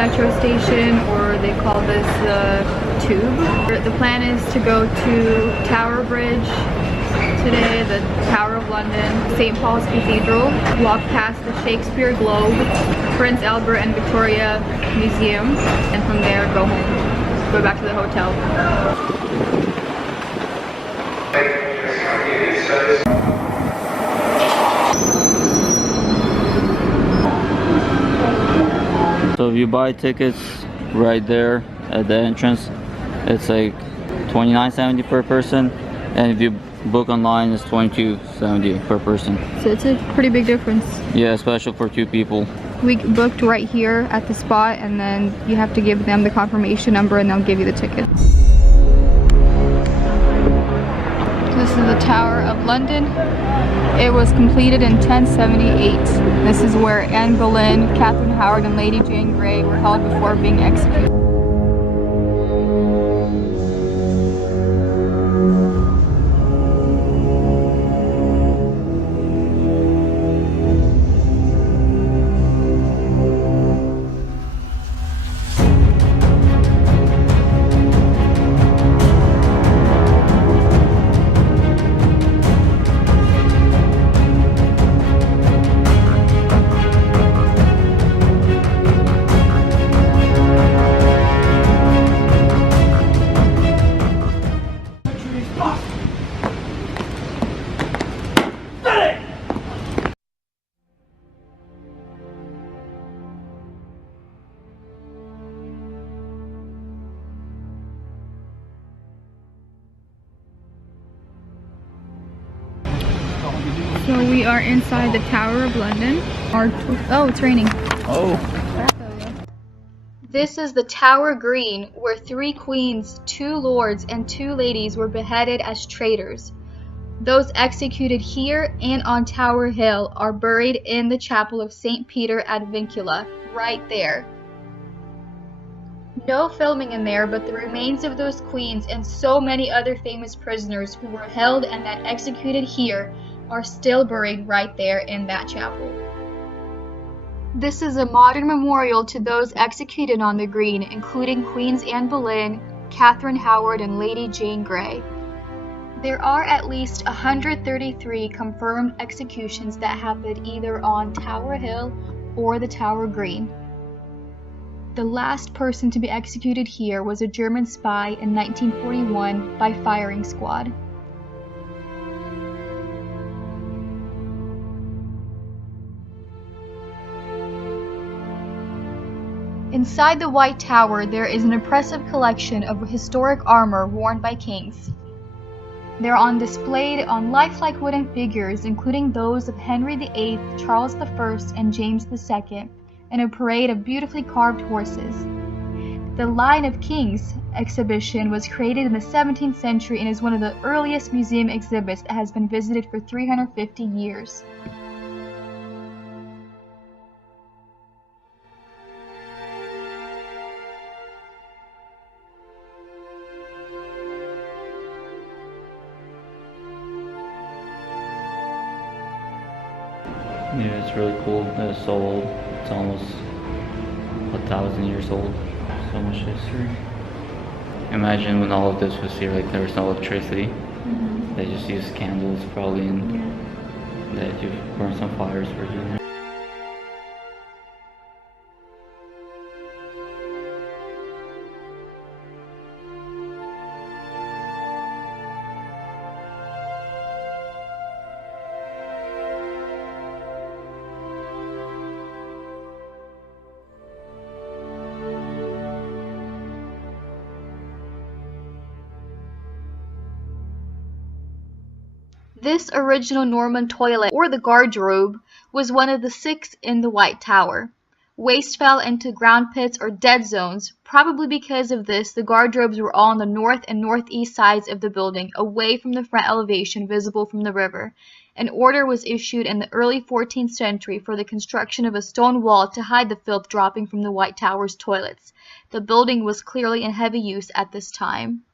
metro station, or they call this the Tube. The plan is to go to Tower Bridge today, the Tower of London, St. Paul's Cathedral, walk past the Shakespeare Globe, Prince Albert and Victoria Museum, and from there go home, go back to the hotel. So if you buy tickets right there at the entrance, it's like $29.70 per person, and if you book online, it's $22.70 per person. So it's a pretty big difference. Yeah, especially for 2 people. We booked right here at the spot, and then you have to give them the confirmation number and they'll give you the ticket. This is the Tower of London. It was completed in 1078. This is where Anne Boleyn, Catherine Howard, and Lady Jane Grey were held before being executed. So we are inside the Tower of London. Oh, it's raining. Oh. This is the Tower Green, where 3 queens, 2 lords, and 2 ladies were beheaded as traitors. Those executed here and on Tower Hill are buried in the chapel of St. Peter ad Vincula, right there. No filming in there, but the remains of those queens and so many other famous prisoners who were held and then executed here are still buried right there in that chapel. This is a modern memorial to those executed on the Green, including Queens Anne Boleyn, Catherine Howard, and Lady Jane Grey. There are at least 133 confirmed executions that happened either on Tower Hill or the Tower Green. The last person to be executed here was a German spy in 1941 by firing squad. Inside the White Tower, there is an impressive collection of historic armor worn by kings. They're on display on lifelike wooden figures, including those of Henry VIII, Charles I, and James II, and a parade of beautifully carved horses. The Line of Kings exhibition was created in the 17th century and is one of the earliest museum exhibits that has been visited for 350 years. Yeah, it's really cool that it's so old. It's almost 1,000 years old. So much history. Imagine when all of this was here, like there was no electricity. They just used candles probably, and that you burn some fires for dinner. This original Norman toilet, or the guardrobe, was one of the 6 in the White Tower. Waste fell into ground pits or dead zones. Probably because of this, the guardrobes were all on the north and northeast sides of the building, away from the front elevation visible from the river. An order was issued in the early 14th century for the construction of a stone wall to hide the filth dropping from the White Tower's toilets. The building was clearly in heavy use at this time.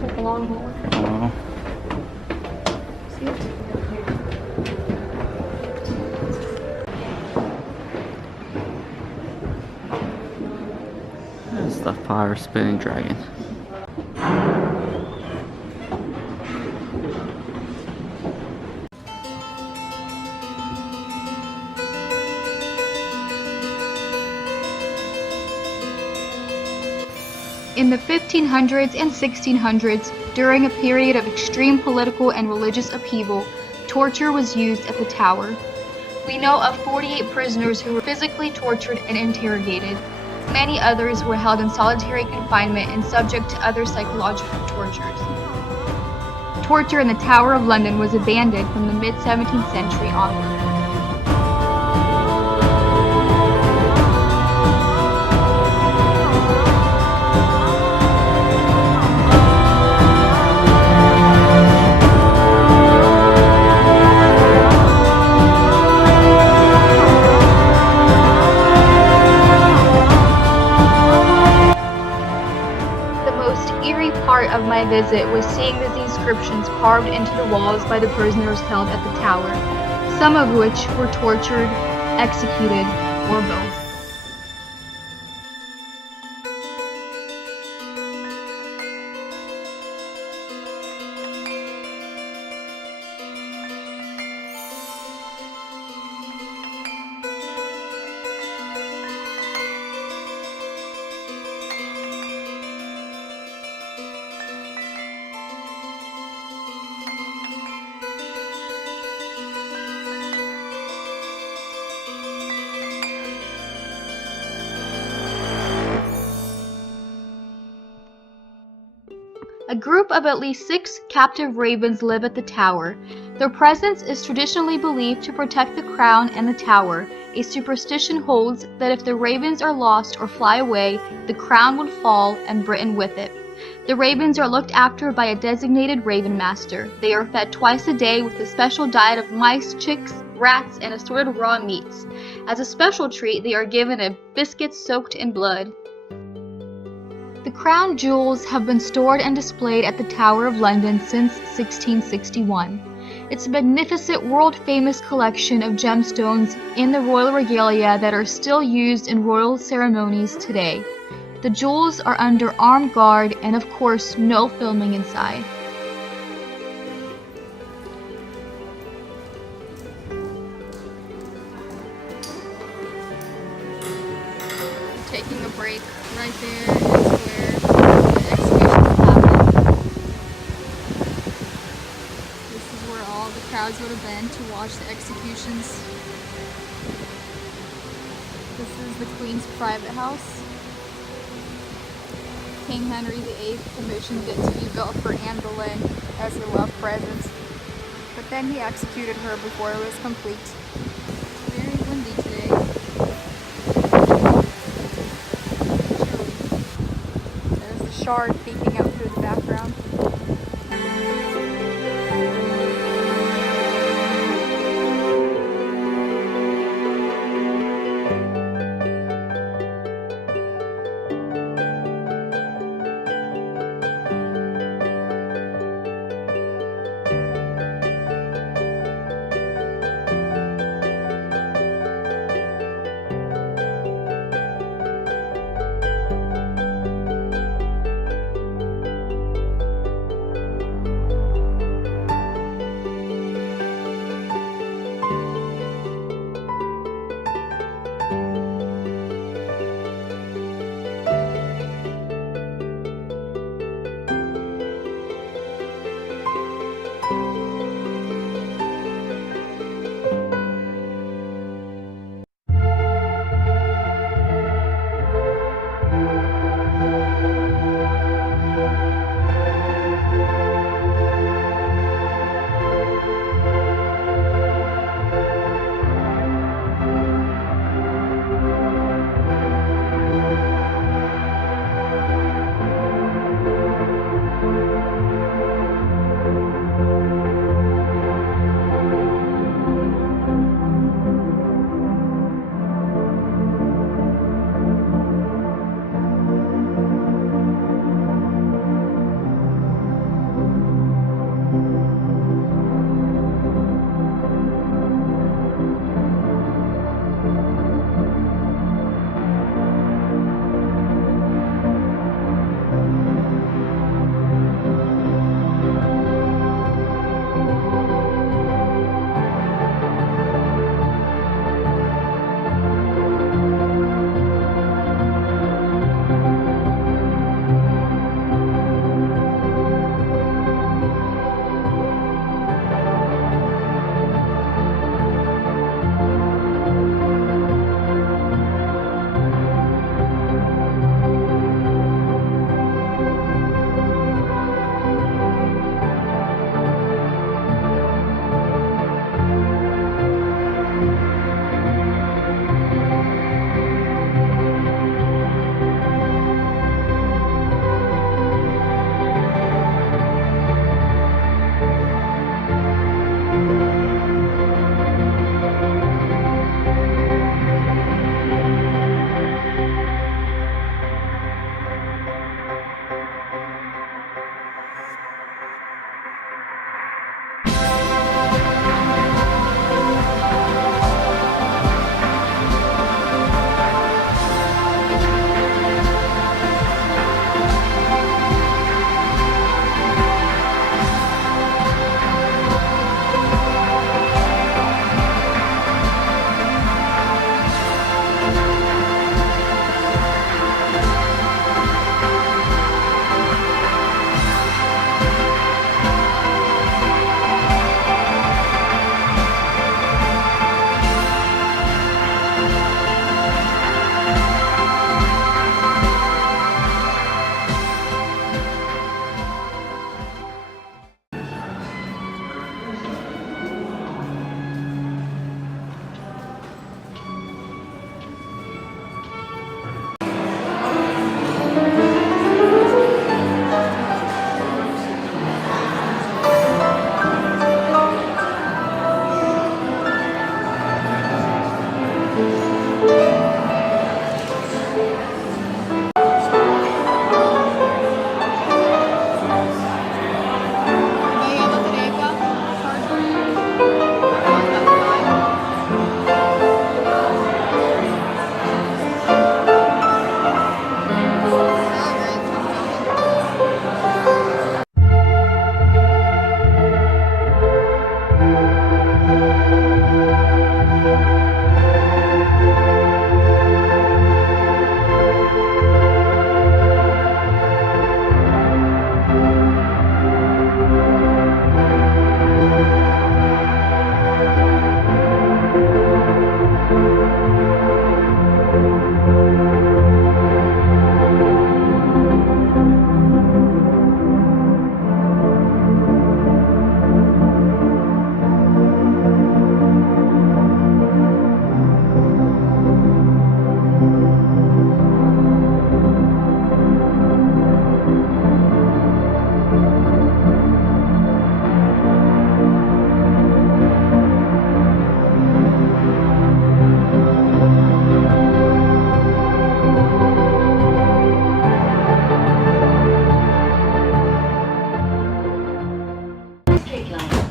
Like a long hole. Oh. That's the fire spinning dragon. In the 1500s and 1600s, during a period of extreme political and religious upheaval, torture was used at the tower. We know of 48 prisoners who were physically tortured and interrogated. Many others were held in solitary confinement and subject to other psychological tortures. Torture in the Tower of London was abandoned from the mid-17th century onward. Of my visit was seeing the inscriptions carved into the walls by the prisoners held at the tower, some of which were tortured, executed, or both. A group of at least 6 captive ravens live at the tower. Their presence is traditionally believed to protect the crown and the tower. A superstition holds that if the ravens are lost or fly away, the crown would fall and Britain with it. The ravens are looked after by a designated raven master. They are fed twice a day with a special diet of mice, chicks, rats, and assorted raw meats. As a special treat, they are given a biscuit soaked in blood. The crown jewels have been stored and displayed at the Tower of London since 1661. It's a magnificent world-famous collection of gemstones in the royal regalia that are still used in royal ceremonies today. The jewels are under armed guard and, of course, no filming inside. Taking a break right there is where the executions happen. This is where all the crowds would have been to watch the executions. This is the Queen's private house. King Henry VIII commissioned it to be built for Anne Boleyn as her love present, but then he executed her before it was complete. It's very windy today. Shard peeking out through the background.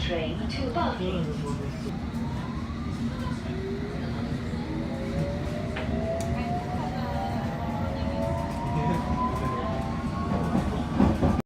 train to Bathing.